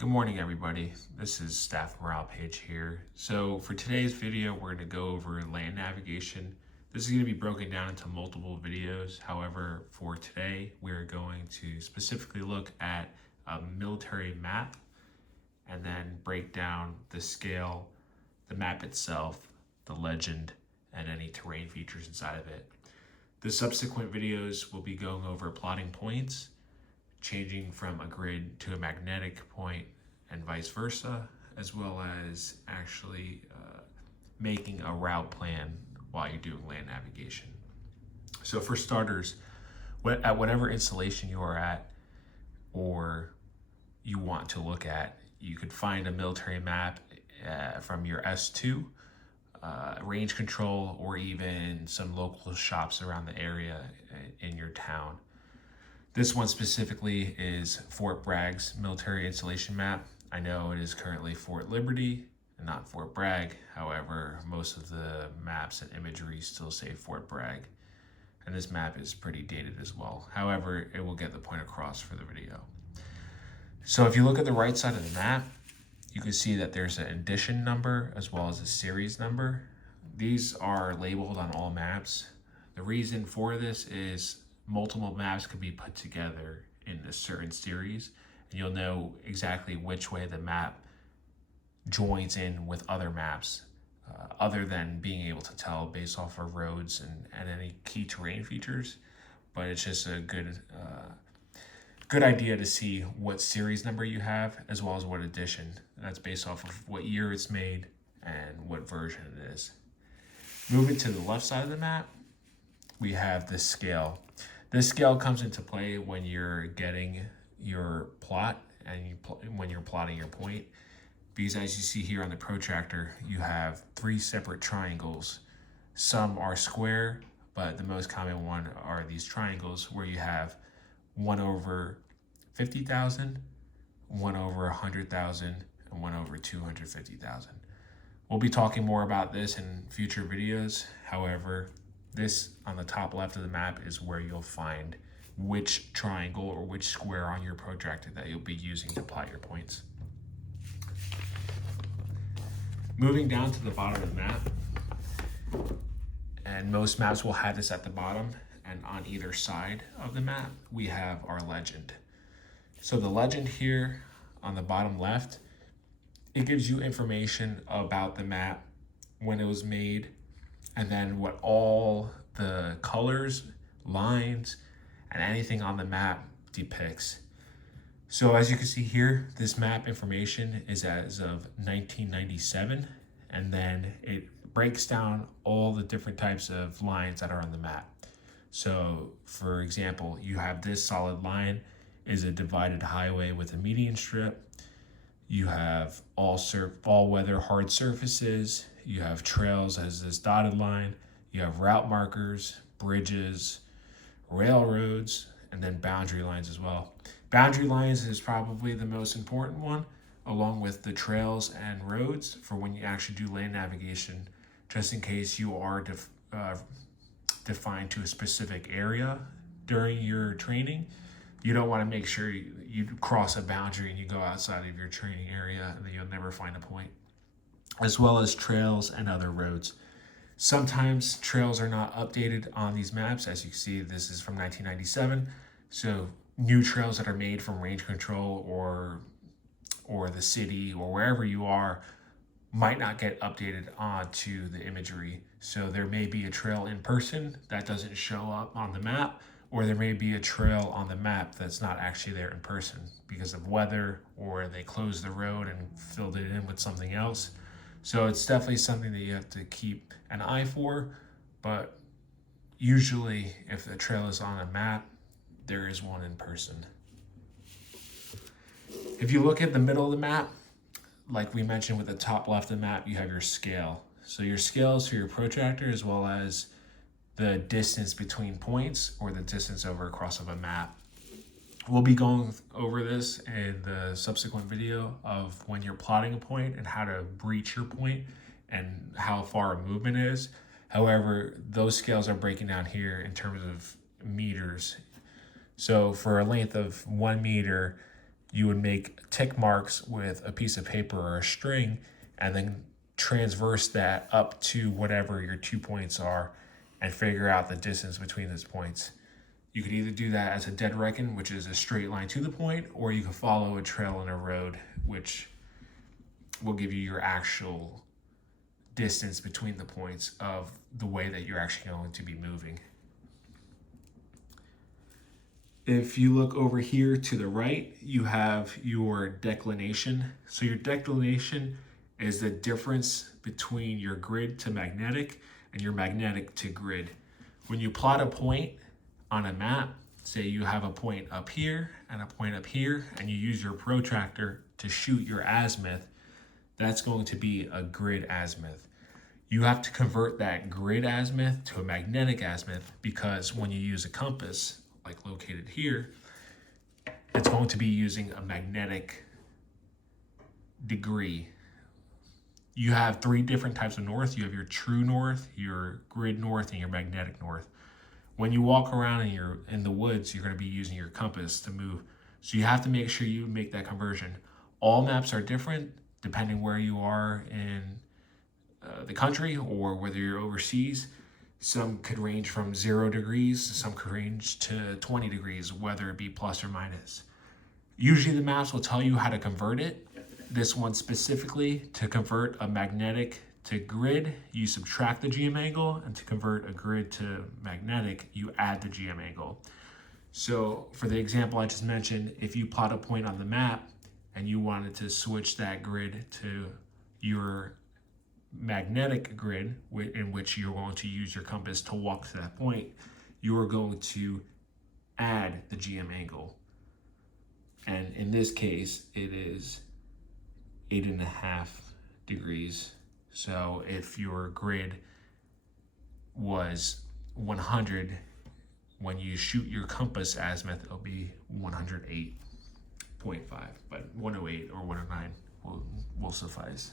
Good morning, everybody. This is Staff Morale Page here. So for today's video, we're going to go over land navigation. This is going to be broken down into multiple videos. However, for today, we're going to specifically look at a military map and then break down the scale, the map itself, the legend, and any terrain features inside of it. The subsequent videos will be going over plotting points, changing from a grid to a magnetic point and vice versa, as well as actually making a route plan while you're doing land navigation. So for starters, at whatever installation you are at or you want to look at, you could find a military map from your S2, range control, or even some local shops around the area in your town. This one specifically is Fort Bragg's military installation map. I know it is currently Fort Liberty and not Fort Bragg. However, most of the maps and imagery still say Fort Bragg. And this map is pretty dated as well. However, it will get the point across for the video. So if you look at the right side of the map, you can see that there's an edition number as well as a series number. These are labeled on all maps. The reason for this is multiple maps could be put together in a certain series, and you'll know exactly which way the map joins in with other maps, other than being able to tell based off of roads and any key terrain features. But it's just a good idea to see what series number you have as well as what edition. That's based off of what year it's made and what version it is. Moving to the left side of the map, we have this scale. This scale comes into play when you're getting your plot and when you're plotting your point, because as you see here on the protractor, you have three separate triangles. Some are square, but the most common one are these triangles where you have 1 over 50,000, 1 over 100,000, and 1 over 250,000. We'll be talking more about this in future videos. However, this on the top left of the map is where you'll find which triangle or which square on your protractor that you'll be using to plot your points. Moving down to the bottom of the map, and most maps will have this at the bottom, and on either side of the map, we have our legend. So the legend here on the bottom left, it gives you information about the map, when it was made, and then what all the colors, lines, and anything on the map depicts. So as you can see here, this map information is as of 1997, and then it breaks down all the different types of lines that are on the map. So for example, you have this solid line is a divided highway with a median strip. You have all weather hard surfaces. You have trails as this dotted line. You have route markers, bridges, railroads, and then boundary lines as well. Boundary lines is probably the most important one, along with the trails and roads for when you actually do land navigation, just in case you are defined to a specific area during your training. You don't want to make sure you cross a boundary and you go outside of your training area and then you'll never find a point, as well as trails and other roads. Sometimes trails are not updated on these maps. As you can see, this is from 1997. So new trails that are made from range control or the city or wherever you are might not get updated onto the imagery. So there may be a trail in person that doesn't show up on the map, or there may be a trail on the map that's not actually there in person because of weather, or they closed the road and filled it in with something else. So it's definitely something that you have to keep an eye for, but usually if the trail is on a map, there is one in person. If you look at the middle of the map, like we mentioned with the top left of the map, you have your scale. So your scale is for your protractor as well as the distance between points or the distance over across of a map. We'll be going over this in the subsequent video of when you're plotting a point and how to breach your point and how far a movement is. However, those scales are breaking down here in terms of meters. So for a length of 1 meter, you would make tick marks with a piece of paper or a string and then transverse that up to whatever your 2 points are and figure out the distance between those points. You could either do that as a dead reckon, which is a straight line to the point, or you can follow a trail in a road, which will give you your actual distance between the points of the way that you're actually going to be moving. If you look over here to the right, you have your declination. So your declination is the difference between your grid to magnetic and your magnetic to grid. When you plot a point on a map, say you have a point up here and a point up here, and you use your protractor to shoot your azimuth, that's going to be a grid azimuth. You have to convert that grid azimuth to a magnetic azimuth, because when you use a compass, like located here, it's going to be using a magnetic degree. You have 3 different types of north. You have your true north, your grid north, and your magnetic north. When you walk around and you're in the woods, you're going to be using your compass to move. So you have to make sure you make that conversion. All maps are different depending where you are in the country or whether you're overseas. Some could range from 0 degrees, some could range to 20 degrees, whether it be plus or minus. Usually the maps will tell you how to convert it. This one specifically, to convert a magnetic to grid, you subtract the GM angle, and to convert a grid to magnetic, you add the GM angle. So for the example I just mentioned, if you plot a point on the map and you wanted to switch that grid to your magnetic grid, in which you're going to use your compass to walk to that point, you are going to add the GM angle. And in this case, it is 8.5 degrees. So if your grid was 100, when you shoot your compass azimuth, it'll be 108.5, but 108 or 109 will suffice.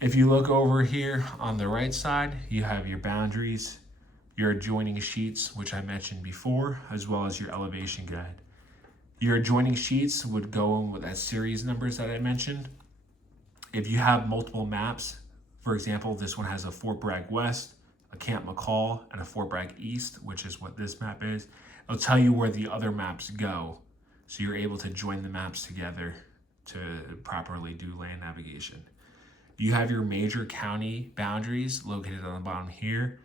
If you look over here on the right side, you have your boundaries, your adjoining sheets, which I mentioned before, as well as your elevation guide. Your adjoining sheets would go in with that series numbers that I mentioned. If you have multiple maps, for example, this one has a Fort Bragg West, a Camp McCall, and a Fort Bragg East, which is what this map is, it'll tell you where the other maps go. So you're able to join the maps together to properly do land navigation. You have your major county boundaries located on the bottom here.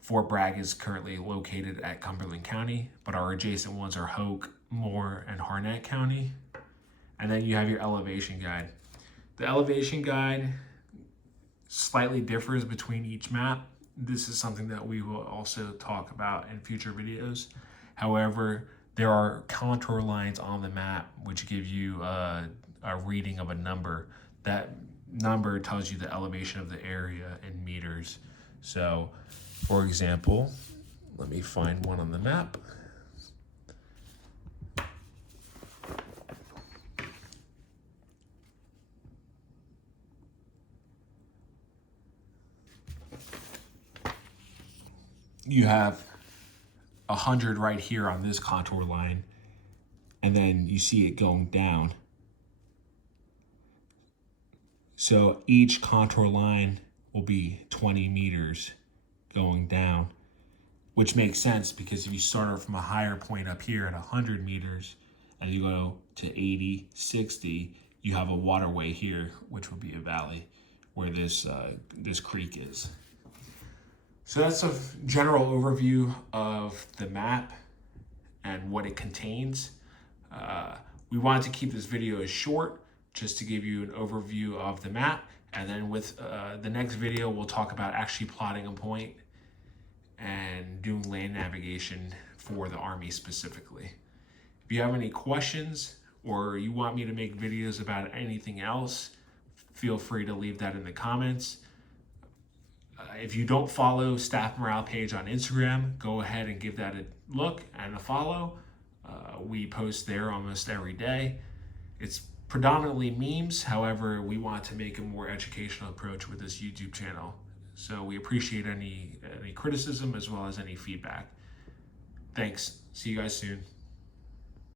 Fort Bragg is currently located at Cumberland County, but our adjacent ones are Hoke, Moore, and Harnett County. And then you have your elevation guide. The elevation guide slightly differs between each map. This is something that we will also talk about in future videos. However, there are contour lines on the map which give you a reading of a number. That number tells you the elevation of the area in meters. So, for example, let me find one on the map. You have 100 right here on this contour line, and then you see it going down. So each contour line will be 20 meters going down, which makes sense because if you start from a higher point up here at 100 meters and you go to 80, 60, you have a waterway here, which would be a valley where this creek is. So that's a general overview of the map and what it contains. We wanted to keep this video as short, just to give you an overview of the map. And then with the next video, we'll talk about actually plotting a point and doing land navigation for the Army specifically. If you have any questions or you want me to make videos about anything else, feel free to leave that in the comments. If you don't follow Staff Morale Page on Instagram, go ahead and give that a look and a follow. We post there almost every day. It's predominantly memes. However, we want to make a more educational approach with this YouTube channel. So we appreciate any criticism as well as any feedback. Thanks. See you guys soon.